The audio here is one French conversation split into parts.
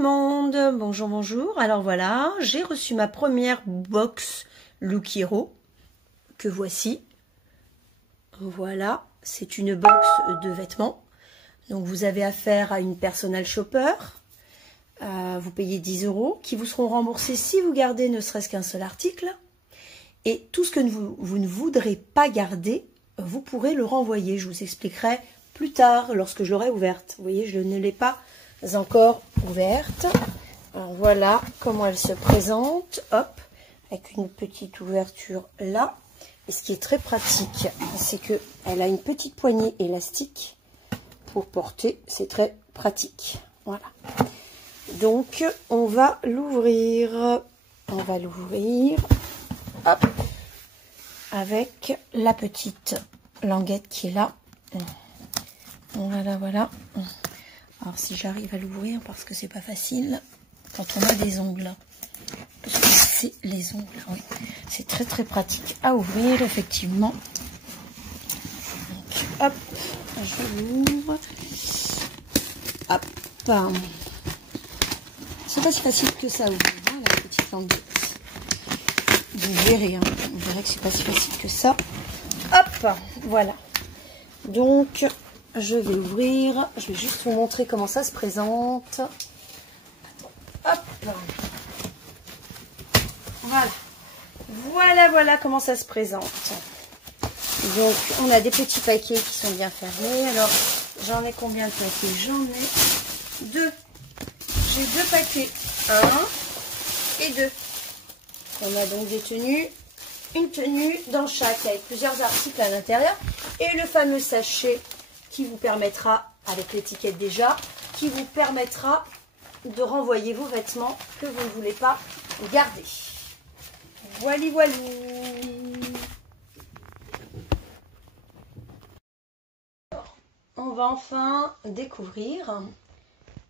le monde, bonjour, bonjour. Alors voilà, j'ai reçu ma première box Look Hero, que voici. Voilà, c'est une box de vêtements. Donc vous avez affaire à une personal shopper. Vous payez 10 €, qui vous seront remboursés si vous gardez ne serait-ce qu'un seul article. Et tout ce que vous ne voudrez pas garder, vous pourrez le renvoyer. Je vous expliquerai plus tard lorsque je l'aurai ouverte. Vous voyez, je ne l'ai pas encore ouverte. Alors voilà comment elle se présente. Hop, avec une petite ouverture là. Et ce qui est très pratique, c'est qu'elle a une petite poignée élastique pour porter. C'est très pratique. Voilà. Donc, on va l'ouvrir. On va l'ouvrir. Hop. Avec la petite languette qui est là. Voilà, voilà. Alors, si j'arrive à l'ouvrir, parce que c'est pas facile quand on a des ongles. Parce que c'est les ongles, oui. C'est très, très pratique à ouvrir, effectivement. Donc, hop, je l'ouvre. Hop. C'est pas si facile que ça à ouvrir, hein, la petite languette. Vous verrez, hein. Vous verrez que c'est pas si facile que ça. Hop, voilà. Donc, je vais ouvrir. Je vais juste vous montrer comment ça se présente. Hop. Voilà. Voilà comment ça se présente. Donc, on a des petits paquets qui sont bien fermés. Alors, j'en ai combien de paquets? J'en ai 2. J'ai 2 paquets. 1 et 2. On a donc des tenues. Une tenue dans chaque, avec plusieurs articles à l'intérieur. Et le fameux sachet qui vous permettra, avec l'étiquette déjà, qui vous permettra de renvoyer vos vêtements que vous ne voulez pas garder. Voili voilou. On va enfin découvrir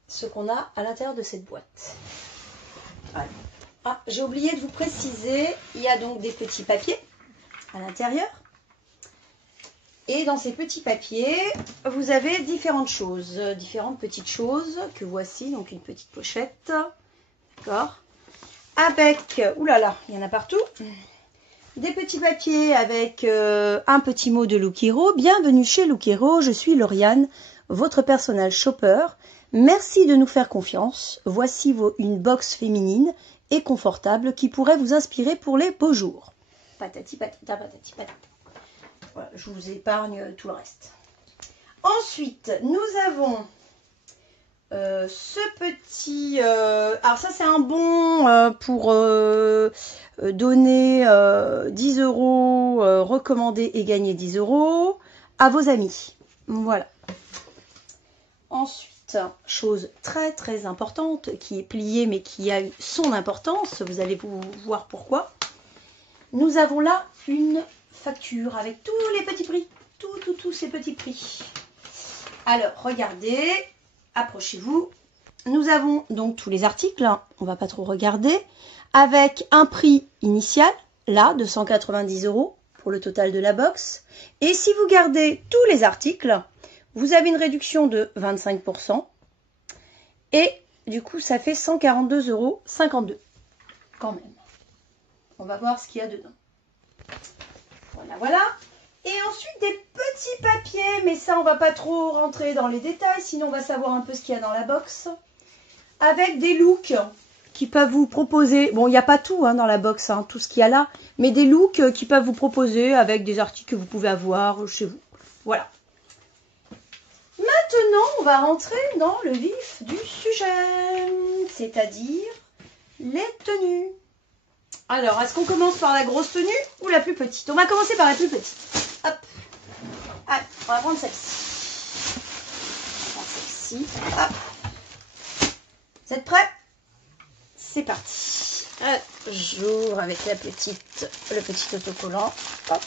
ce qu'on a à l'intérieur de cette boîte. Voilà. Ah, j'ai oublié de vous préciser, il y a donc des petits papiers à l'intérieur. Et dans ces petits papiers, vous avez différentes choses, différentes petites choses que voici. Donc une petite pochette, d'accord. Avec, oulala, il y en a partout. Des petits papiers avec un petit mot de Look Hero. Bienvenue chez Look Hero, je suis Lauriane, votre personal shopper. Merci de nous faire confiance. Voici une box féminine et confortable qui pourrait vous inspirer pour les beaux jours. Patati patata, patati patata. Voilà, je vous épargne tout le reste. Ensuite, nous avons ce petit... alors ça, c'est un bon pour donner 10 €, recommander et gagner 10 € à vos amis. Voilà. Ensuite, chose très très importante, qui est pliée mais qui a eu son importance, vous allez voir pourquoi. Nous avons là une facture avec tous les petits prix, tous ces petits prix. Alors, regardez, approchez-vous. Nous avons donc tous les articles, hein, on va pas trop regarder, avec un prix initial, là, de 190 € pour le total de la box. Et si vous gardez tous les articles, vous avez une réduction de 25%. Et du coup, ça fait 142,52 € quand même. On va voir ce qu'il y a dedans. Voilà, voilà. Et ensuite, des petits papiers. Mais ça, on va pas trop rentrer dans les détails. Sinon, on va savoir un peu ce qu'il y a dans la box. Avec des looks qui peuvent vous proposer. Bon, il n'y a pas tout hein, dans la box, hein, tout ce qu'il y a là. Mais des looks qui peuvent vous proposer avec des articles que vous pouvez avoir chez vous. Voilà. Maintenant, on va rentrer dans le vif du sujet. C'est-à-dire les tenues. Alors, est-ce qu'on commence par la grosse tenue ou la plus petite? On va commencer par la plus petite. Hop. Allez, on va prendre celle-ci. On va prendre celle-ci. Hop. Vous êtes prêts? C'est parti. J'ouvre avec le petit autocollant. Hop.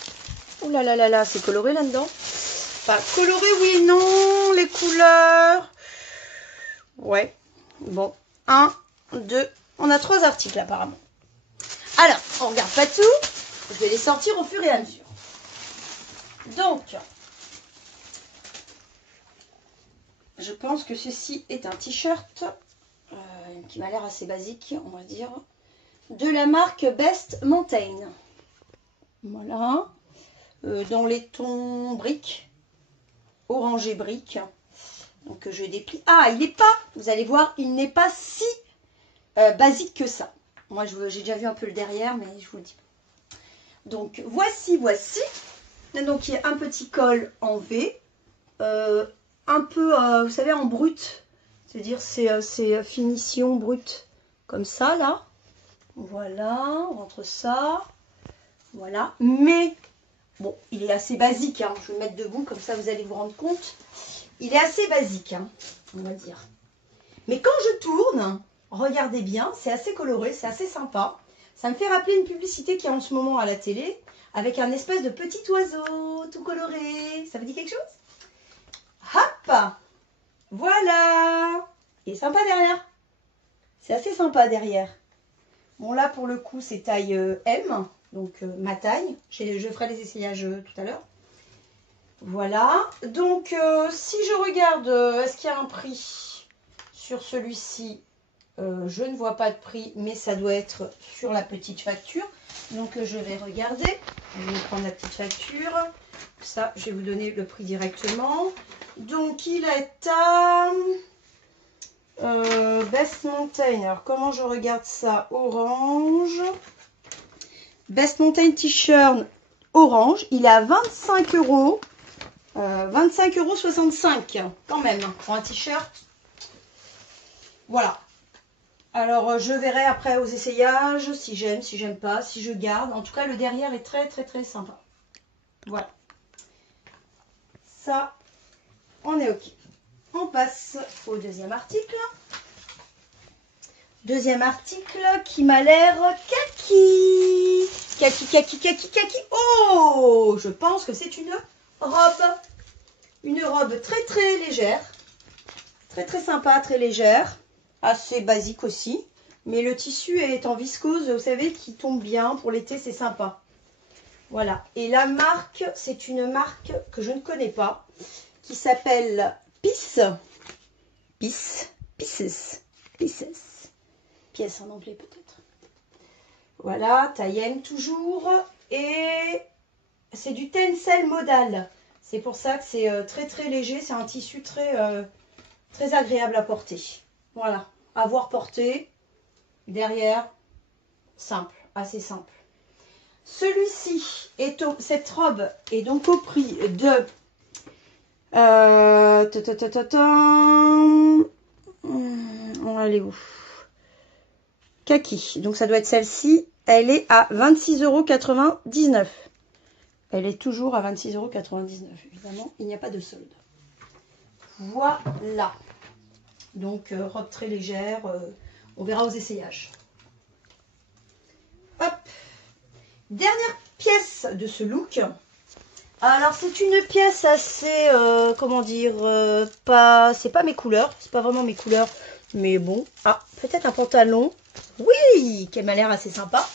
Ouh là là là là, c'est coloré là-dedans. Enfin, coloré, oui, non. Les couleurs. Ouais. Bon. 1, 2. On a 3 articles apparemment. Alors, on ne regarde pas tout, je vais les sortir au fur et à mesure. Donc, je pense que ceci est un t-shirt, il me qui m'a l'air assez basique, on va dire, de la marque Best Mountain. Voilà, dans les tons briques, orangé brique. Donc je déplie. Ah, il n'est pas, vous allez voir, il n'est pas si basique que ça. Moi, j'ai déjà vu un peu le derrière, mais je vous le dis. Donc voici. Donc il y a un petit col en V, un peu, vous savez, en brut. C'est-à-dire c'est finition brute, comme ça, là. Voilà, entre ça. Voilà, mais bon, il est assez basique, hein. Je vais le mettre debout, comme ça vous allez vous rendre compte. Il est assez basique, hein, on va dire. Mais quand je tourne, regardez bien, c'est assez coloré, c'est assez sympa. Ça me fait rappeler une publicité qui est en ce moment à la télé, avec un espèce de petit oiseau tout coloré. Ça vous dit quelque chose? Hop! Voilà! Il est sympa derrière. C'est assez sympa derrière. Bon, là, pour le coup, c'est taille M. Donc, ma taille. Je ferai les essayages tout à l'heure. Voilà. Donc, si je regarde, est-ce qu'il y a un prix sur celui-ci? Je ne vois pas de prix, mais ça doit être sur la petite facture. Donc, je vais regarder. Je vais prendre la petite facture. Ça, je vais vous donner le prix directement. Donc, il est à Best Mountain. Alors, comment je regarde ça? Orange. Best Mountain T-shirt orange. Il est à 25 €. 25,65 € quand même pour un t-shirt. Voilà. Alors, je verrai après aux essayages si j'aime pas, si je garde. En tout cas, le derrière est très, très, très sympa. Voilà. Ça, on est OK. On passe au deuxième article. Deuxième article qui m'a l'air kaki. Kaki. Oh, je pense que c'est une robe. Une robe très, très légère. Très, très sympa, très légère. Assez basique aussi. Mais le tissu est en viscose, vous savez, qui tombe bien. Pour l'été, c'est sympa. Voilà. Et la marque, c'est une marque que je ne connais pas. Qui s'appelle Pieces. Pièce en anglais peut-être. Voilà, taille M toujours. Et c'est du tencel modal. C'est pour ça que c'est très très léger. C'est un tissu très, très agréable à porter. Voilà, à voir porter. Derrière, simple, assez simple. Celui-ci, cette robe est donc au prix de... On va aller où? Kaki. Donc ça doit être celle-ci. Elle est à 26,99 €. Elle est toujours à 26,99 €. Évidemment, il n'y a pas de solde. Voilà. Donc, robe très légère. On verra aux essayages. Hop. Dernière pièce de ce look. Alors, c'est une pièce assez, comment dire, c'est pas mes couleurs. C'est pas vraiment mes couleurs. Mais bon. Ah, peut-être un pantalon. Oui, qui m'a l'air assez sympa.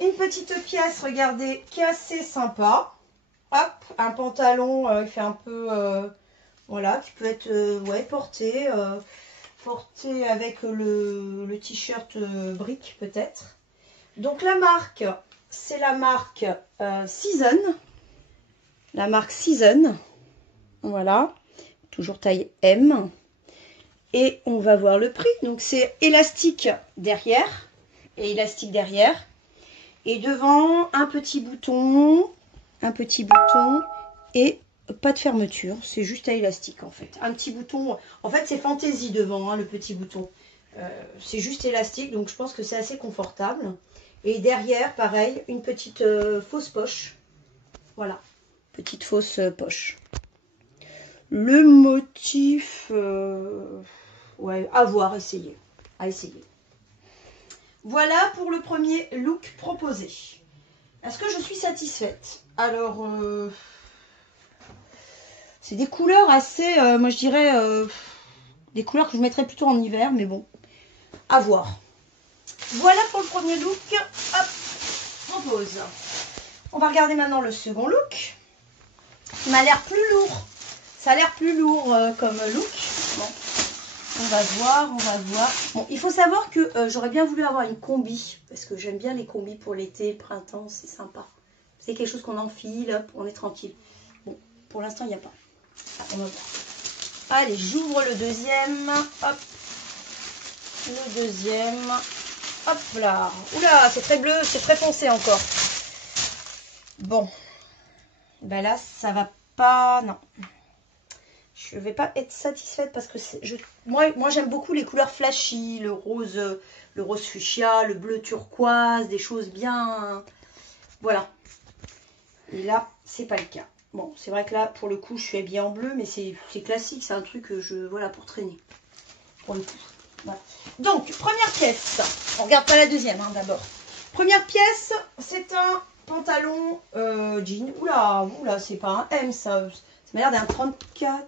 Une petite pièce, regardez, qui est assez sympa. Hop, un pantalon, il fait un peu, voilà, qui peut être, ouais, porté avec le t-shirt brique peut-être. Donc la marque, c'est la marque Season. La marque Season. Voilà, toujours taille M. Et on va voir le prix. Donc c'est élastique derrière. Et élastique derrière. Et devant, un petit bouton et pas de fermeture. C'est juste à élastique en fait. Un petit bouton. En fait, c'est fantaisie devant, hein, le petit bouton. C'est juste élastique, donc je pense que c'est assez confortable. Et derrière, pareil, une petite fausse poche. Voilà, petite fausse poche. Le motif, ouais, à voir, à essayer. Voilà pour le premier look proposé. Est-ce que je suis satisfaite? Alors, c'est des couleurs assez, moi je dirais, des couleurs que je mettrais plutôt en hiver, mais bon, à voir. Voilà pour le premier look. Hop, on pose. On va regarder maintenant le second look. Il m'a l'air plus lourd. Ça a l'air plus lourd comme look. Bon. On va voir, on va voir. Bon, il faut savoir que j'aurais bien voulu avoir une combi. Parce que j'aime bien les combis pour l'été, le printemps, c'est sympa. C'est quelque chose qu'on enfile, hop, on est tranquille. Bon, pour l'instant, il n'y a pas. On va voir. Allez, j'ouvre le deuxième. Hop. Le deuxième. Hop là. Oula, c'est très bleu, c'est très foncé encore. Bon. Ben là, ça va pas... Non. Je ne vais pas être satisfaite parce que moi j'aime beaucoup les couleurs flashy, le rose fuchsia, le bleu turquoise, des choses bien... Voilà. Et là, c'est pas le cas. Bon, c'est vrai que là, pour le coup, je suis habillée en bleu, mais c'est classique, c'est un truc que voilà, pour traîner. Pour le coup. Voilà. Donc, première pièce. On regarde pas la deuxième, hein, d'abord. Première pièce, c'est un pantalon jean. Oula, c'est pas un M, ça. Ça m'a l'air d'un 34.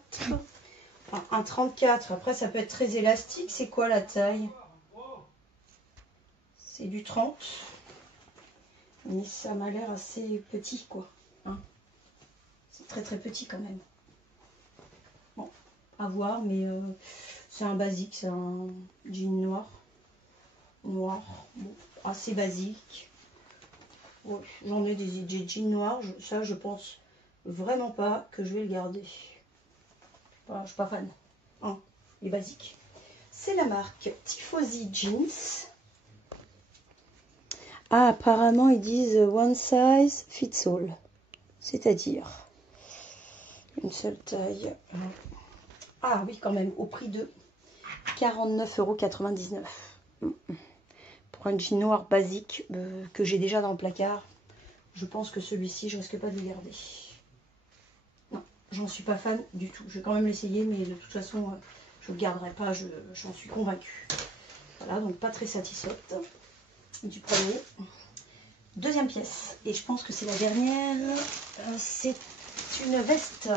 Enfin, un 34. Après, ça peut être très élastique. C'est quoi la taille? C'est du 30. Mais ça m'a l'air assez petit, quoi. Hein, c'est très très petit quand même. Bon, à voir, mais c'est un basique. C'est un jean noir. Bon, assez basique. Ouais, j'en ai des jeans noirs. Ça, je pense vraiment pas que je vais le garder. Voilà, je suis pas fan. Hein, il est basique. C'est la marque Tifosi Jeans. Ah, apparemment, ils disent one size fits all. C'est-à-dire une seule taille. Ah oui, quand même, au prix de 49,99 €. Pour un jean noir basique que j'ai déjà dans le placard, je pense que celui-ci, je risque pas de le garder. Non, j'en suis pas fan du tout. Je vais quand même l'essayer, mais de toute façon, je ne le garderai pas, j'en suis convaincue. Voilà, donc pas très satisfaite du premier. Deuxième pièce, et je pense que c'est la dernière, c'est une veste.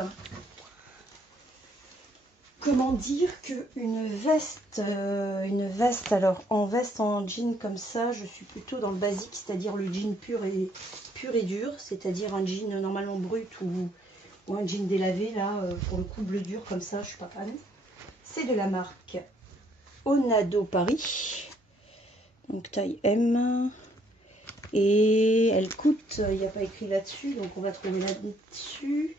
Comment dire qu'une veste, alors en veste en jean comme ça, je suis plutôt dans le basique, c'est-à-dire le jean pur et dur, c'est-à-dire un jean normalement brut ou un jean délavé, là, pour le coup bleu dur comme ça, je suis pas fan. C'est de la marque Onado Paris, donc taille M, et elle coûte, il n'y a pas écrit là-dessus, donc on va trouver là-dessus.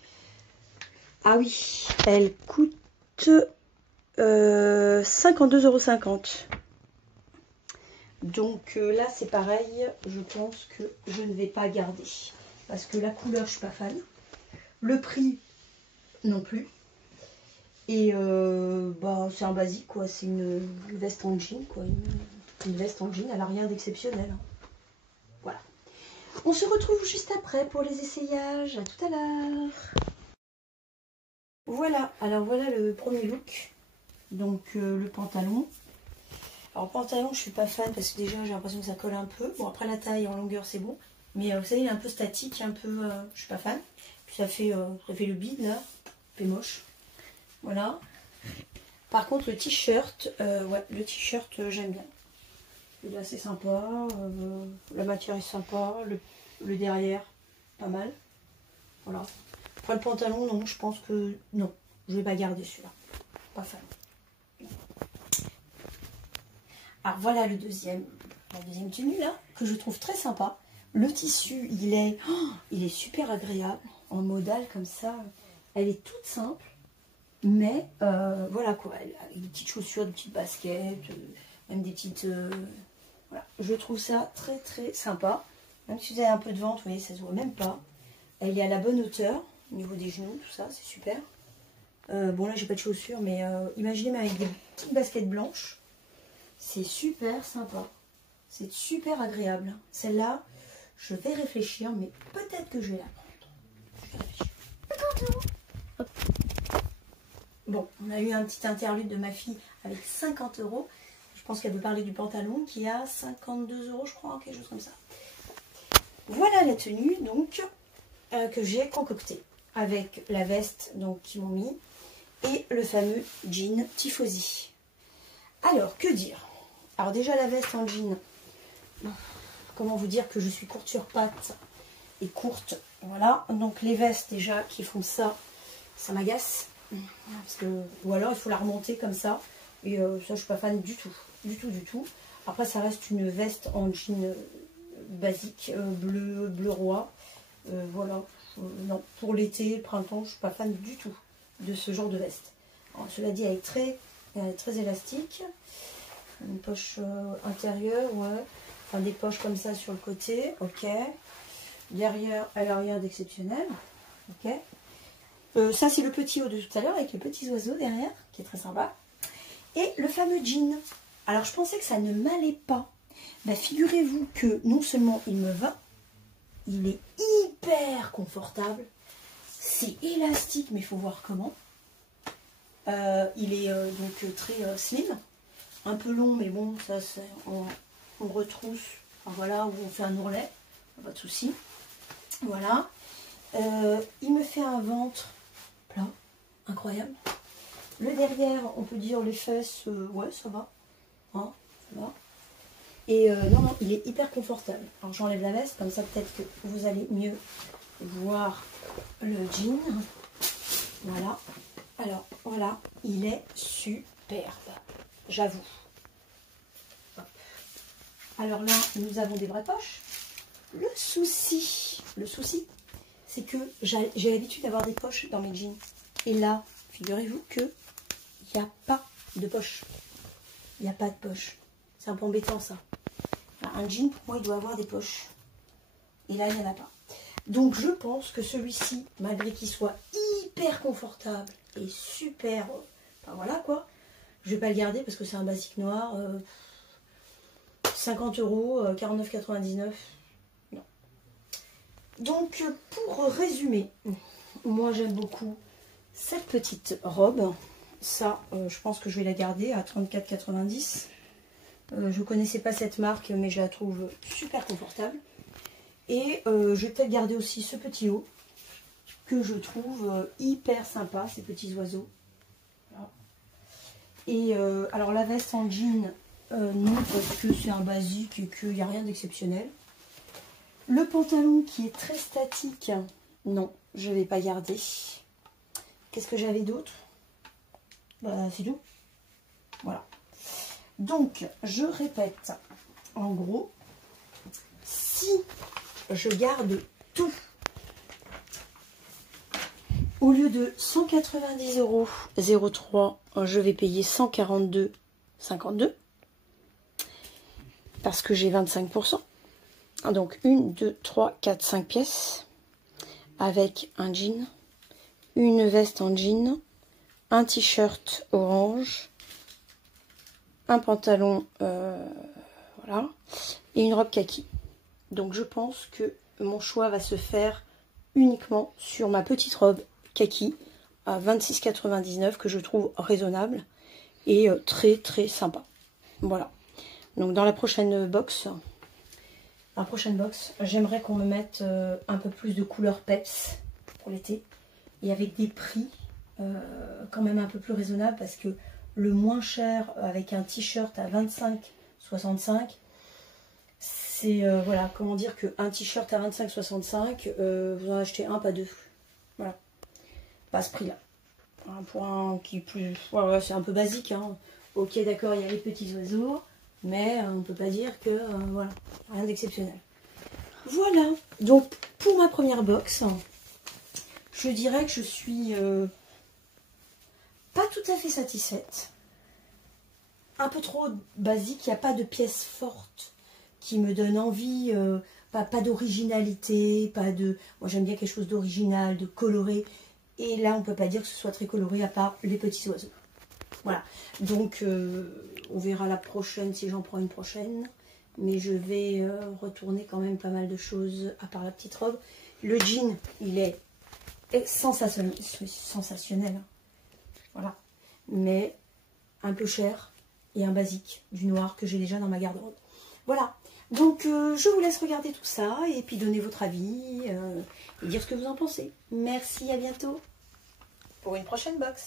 Ah oui, elle coûte 52,50 €. Donc là c'est pareil, je pense que je ne vais pas garder parce que la couleur je suis pas fan, le prix non plus, et c'est un basique quoi, c'est une veste en jean quoi, une veste en jean, elle a rien d'exceptionnel, hein. Voilà, on se retrouve juste après pour les essayages, à tout à l'heure. Voilà, alors voilà le premier look. Donc le pantalon. Alors pantalon, je suis pas fan parce que déjà j'ai l'impression que ça colle un peu. Bon, après la taille en longueur c'est bon. Mais vous savez, il est un peu statique, un peu. Je suis pas fan. Puis ça fait le bide là. Ça fait moche. Voilà. Par contre le t-shirt, ouais, le t-shirt j'aime bien. Il est assez sympa. La matière est sympa. Le derrière, pas mal. Voilà. Après le pantalon, non, je pense que non. Je vais pas garder celui-là. Pas fan. Alors voilà la deuxième tenue là, que je trouve très sympa. Le tissu, il est super agréable, en modal comme ça. Elle est toute simple, mais voilà quoi, avec des petites chaussures, des petites baskets, même des petites... voilà. Je trouve ça très très sympa. Même si vous avez un peu de ventre, vous voyez, ça se voit même pas. Elle est à la bonne hauteur, au niveau des genoux, tout ça, c'est super. Bon là j'ai pas de chaussures, mais imaginez même avec des petites baskets blanches. C'est super sympa. C'est super agréable. Celle-là, je vais réfléchir, mais peut-être que je vais la prendre. Je vais réfléchir. Bon, on a eu un petit interlude de ma fille avec 50 €. Je pense qu'elle veut parler du pantalon qui a 52 €, je crois, quelque chose comme ça. Voilà la tenue, donc, que j'ai concoctée. Avec la veste, donc, qu'ils m'ont mis. Et le fameux jean Tifosi. Alors, que dire? Alors déjà la veste en jean, comment vous dire que je suis courte sur pattes et courte, voilà. Donc les vestes déjà qui font ça, ça m'agace. Parce que, ou alors il faut la remonter comme ça. Et ça, je suis pas fan du tout. Du tout. Après, ça reste une veste en jean basique, bleu roi. Voilà. Non, pour l'été, printemps, je suis pas fan du tout de ce genre de veste. Alors, cela dit, elle est très élastique. Une poche intérieure, ouais. Enfin, des poches comme ça sur le côté, ok. Derrière, elle n'a rien d'exceptionnel, ok. Ça, c'est le petit haut de tout à l'heure avec les petits oiseaux derrière, qui est très sympa. Et le fameux jean. Alors, je pensais que ça ne m'allait pas. Bah, figurez-vous que non seulement il me va, il est hyper confortable. C'est élastique, mais il faut voir comment. Il est donc très slim. Un peu long, mais bon, ça, on retrousse. Enfin, voilà, ou on fait un ourlet. Pas de souci. Voilà. Il me fait un ventre plat. Incroyable. Le derrière, on peut dire les fesses, ouais, ça va. Hein, ça va. Et non, il est hyper confortable. Alors j'enlève la veste, comme ça peut-être que vous allez mieux voir le jean. Voilà. Alors voilà, il est superbe, j'avoue. Alors là, nous avons des vraies poches. Le souci, c'est que j'ai l'habitude d'avoir des poches dans mes jeans. Et là, figurez-vous que il n'y a pas de poche. Il n'y a pas de poche. C'est un peu embêtant ça. Un jean, pour moi, il doit avoir des poches. Et là, il n'y en a pas. Donc, je pense que celui-ci, malgré qu'il soit hyper confortable et super... Enfin, voilà, quoi. Je ne vais pas le garder parce que c'est un basique noir. 50 €, 49,99 €. Non. Donc, pour résumer, moi, j'aime beaucoup cette petite robe. Ça, je pense que je vais la garder à 34,90 €. Je ne connaissais pas cette marque, mais je la trouve super confortable. Et je vais peut-être garder aussi ce petit haut, que je trouve hyper sympa, ces petits oiseaux. Voilà. Et alors la veste en jean, non, parce que c'est un basique et qu'il n'y a rien d'exceptionnel. Le pantalon qui est très statique, non, je ne vais pas garder. Qu'est-ce que j'avais d'autre? Bah, c'est tout. Voilà. Donc, je répète, en gros, si je garde tout, au lieu de 190,03 €, je vais payer 142,52 € parce que j'ai 25%. Donc, 1, 2, 3, 4, 5 pièces avec un jean, une veste en jean, un t-shirt orange, un pantalon, voilà, et une robe kaki. Donc je pense que mon choix va se faire uniquement sur ma petite robe kaki à 26,99 € que je trouve raisonnable et très très sympa. Voilà. Donc dans la prochaine box, j'aimerais qu'on me mette un peu plus de couleur peps pour l'été et avec des prix quand même un peu plus raisonnables parce que le moins cher avec un t-shirt à 25,65 €, c'est, voilà, comment dire qu'un t-shirt à 25,65 €, vous en achetez un, pas deux. Voilà. Pas à ce prix-là. Un point qui est plus... Voilà, c'est un peu basique, hein. Ok, d'accord, il y a les petits oiseaux, mais on ne peut pas dire que, voilà, rien d'exceptionnel. Voilà. Donc, pour ma première box, je dirais que je suis pas tout à fait satisfaite. Un peu trop basique, il n'y a pas de pièces fortes qui me donnent envie, pas d'originalité, pas de... Moi j'aime bien quelque chose d'original, de coloré. Et là on ne peut pas dire que ce soit très coloré à part les petits oiseaux. Voilà. Donc on verra la prochaine si j'en prends une prochaine. Mais je vais retourner quand même pas mal de choses à part la petite robe. Le jean, il est sensationnel. Voilà. Mais un peu cher. Et un basique du noir que j'ai déjà dans ma garde-robe. Voilà, donc je vous laisse regarder tout ça et puis donner votre avis et dire ce que vous en pensez. Merci, à bientôt pour une prochaine box.